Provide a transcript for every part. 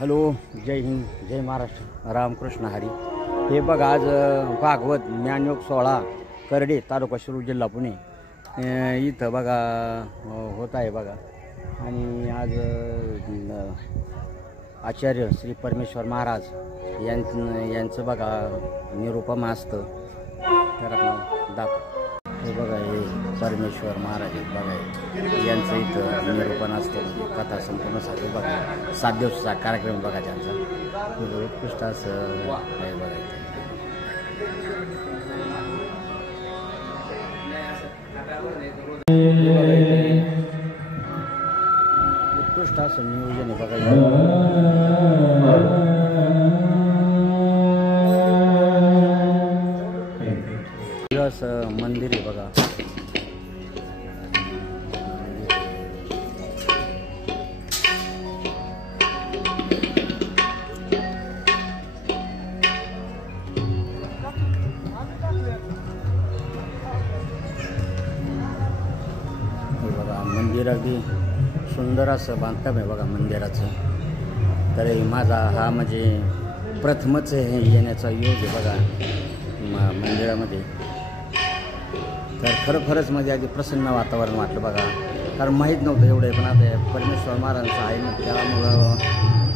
Hello, जय हिंद, जय महाराष्ट्र, रामकृष्ण हरी. हे बघा, आज भागवत ज्ञानयोग 16 करडे तालुका शिरूर जिल्हा पुणे इथं बघा होत आहे बघा. आणि आज आचार्य श्री परमेश्वर महाराज यांचं बघा निरूपम असतं. तर आपण हे बघा, हे परमेश्वर महाराज बघा यांचं इथं निरूपण असतं. कथा संपूर्णसाठी बघा 7 दिवसाचा कार्यक्रम बघा त्यांचा. उत्कृष्ट असं आहे बघा. उत्कृष्ट असं नियोजन आहे बघा. असं मंदिर आहे बघा. मंदिर अगदी सुंदर असं बांधकाम आहे बघा मंदिराचं. तर माझा हा म्हणजे प्रथमच येण्याचा योग आहे बघा मंदिरामध्ये. तर खरोखरच म्हणजे अगदी प्रसन्न वातावरण वाटलं बघा. कारण माहीत नव्हतं एवढं, पण आता परमेश्वर महाराजांचं आहे ना, त्यामुळं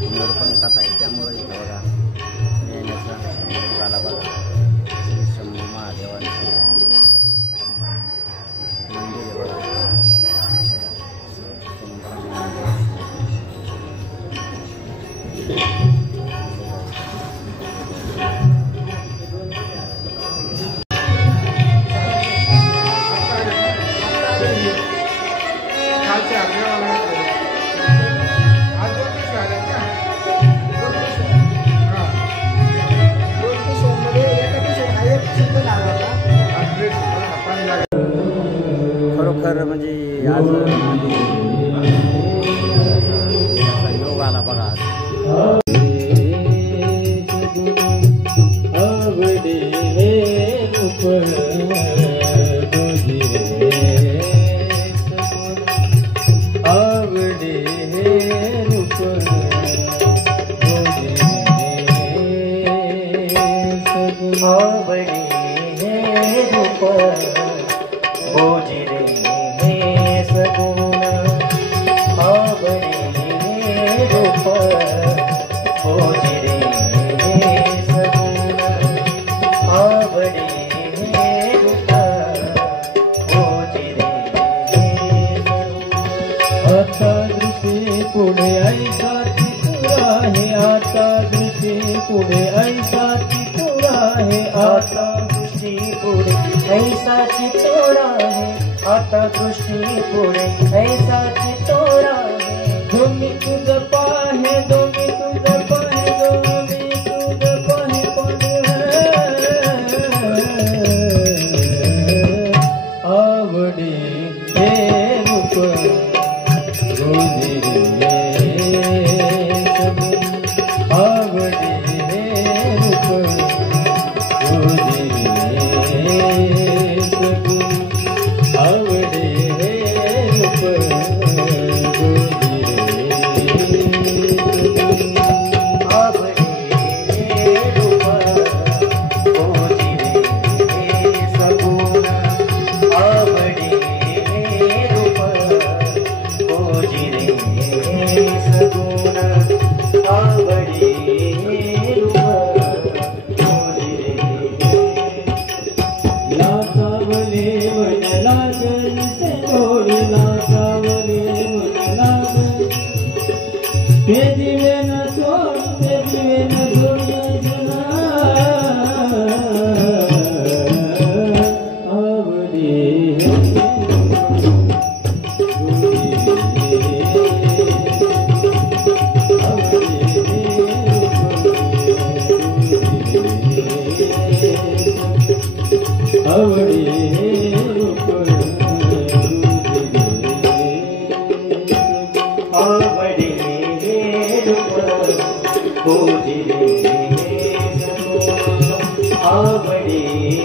निरूपण कथा आहे त्यामुळं इथं बघा येण्याचा झाला बघा. श्री शंभू महादेवांचं मंदिर आहे बघा. खरोखर म्हणजे आज योग आला बघा. आता दृष्टी पुढे ऐसा चितोरा है. दोन्ही तुझ पाहे, दोन्ही तुझ पाहे, दोन्ही तुझ पाहे आवडी हे रूप रोजी आवडी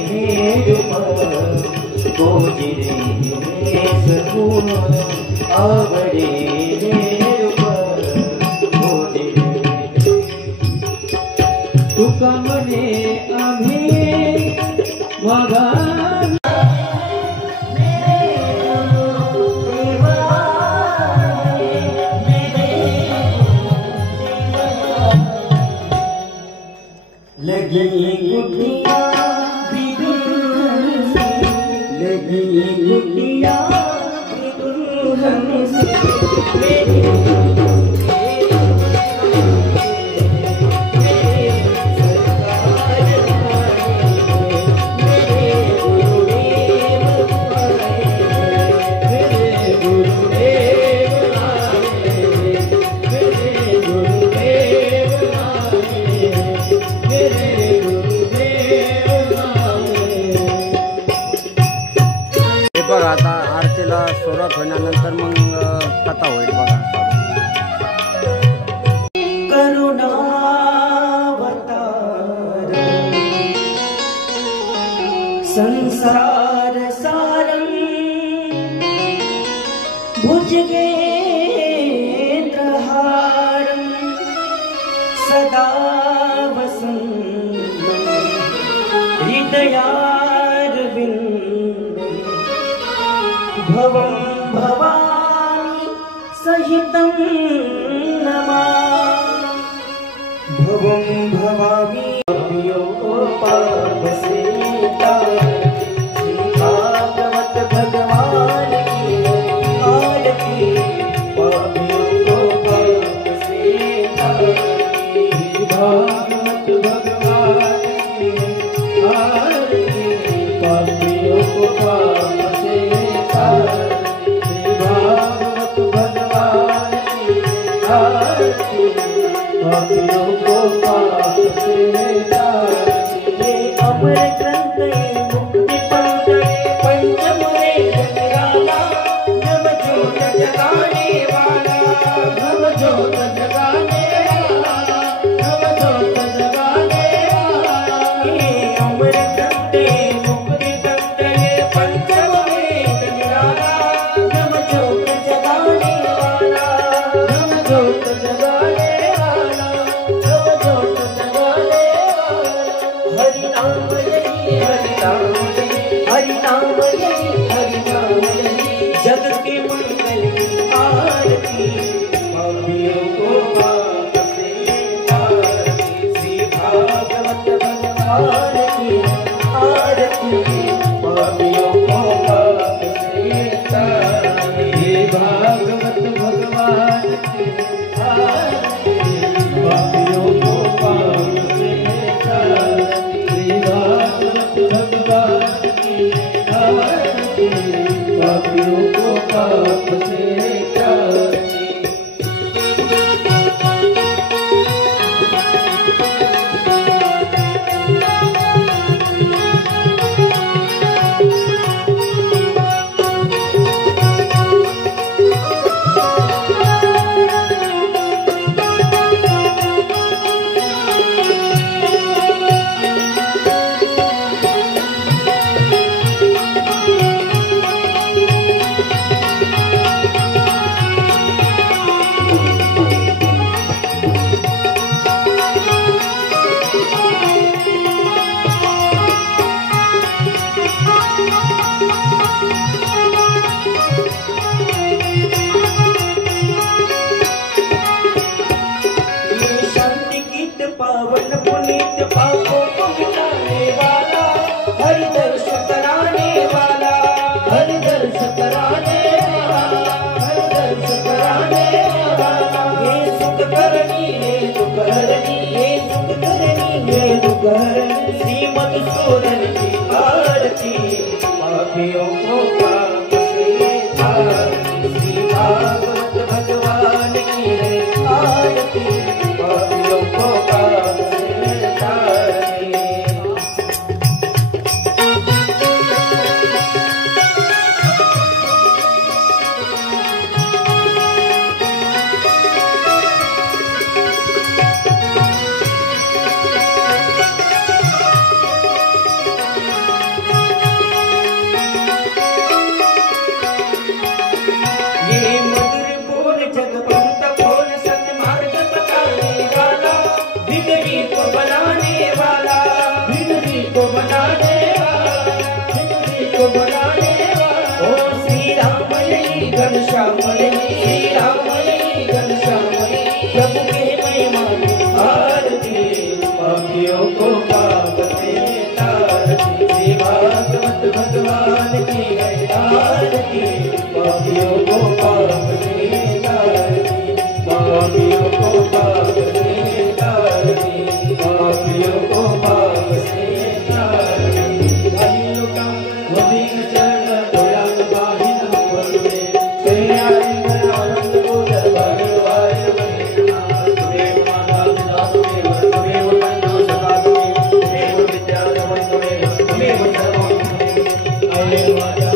हे रूप रोजी आवडी म्हणे आम्ही वाघान लगी गुटिया लगी गुटिया बघा आता आरतीला सुरुवात होण्यानंतर मग कथा होईल बघा करुणावतार संसार सारं भुजगेन्द्रहारं सदा वसन्तं हृदयारविन्दे भवं भवानी सहितं नमामि भवं भवामि पापसेता श्री भागवत भगवान की आरती पापियों को पापसेता श्री भागवत भगवान की आरती पापियों को पापसेता श्री भागवत भगवान की आरती पापियों को पाप से ये अमर ग्रंथ मुक्ति पंथ पंचम वेद निराला नव ज्योत जगाने वाला नव ज्योत जगाने वाला नव ज्योत जगाने वाला ये अमर ग्रंथ मुक्ति पंथ पंचम वेद निराला नव ज्योत जगाने वाला नव ज्योत जगाने जग के मंगल की आरती पापियों को पाप से तारती श्री भागवत भगवान की आरती पापियों को पाप से तारती भागवत भगवान की आरती पापियों को पाप से तारती भागवत भगवान की आरती पापियों को पाप से तारती पावन पुनीत पापों को मिटाने वाला हरि दर्श कराने वाला हरि दर्श कराने वाला हरि दर्श कराने वाला ये सुख करनी ये दुख हरनी ये सुख करनी ये दुख हरनी श्रीमद सूरन की आरती पापियों को पाप से तारती श्री भागवत भगवान की आरती पापियों को पाप से तारती बनाने वाला, जिंदगी को बनाने वाला। ओ श्री राम यही घनश्याम यही, श्री राम यही घनश्याम यही, प्रभु के महिमा की आरती, पापियों को पाप से तारती। श्री भागवत भगवान की है आरती, पापियों को पाप से तारती, पापियों को पाप से तारती, पापियों को पाप से तारती। हरि लोका गोविंद चरण धोया बाहिन बोले, तेरे आए घर आनंद को दरबार वाय बनेना। तुम्हें माता पिता तुम्हें तुम्हें वंदना सदा तुम्हें विद्या रमण तुम्हें वंदना अरे माता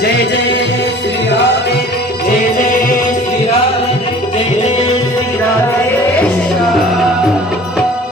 जय जय श्री राम जय जय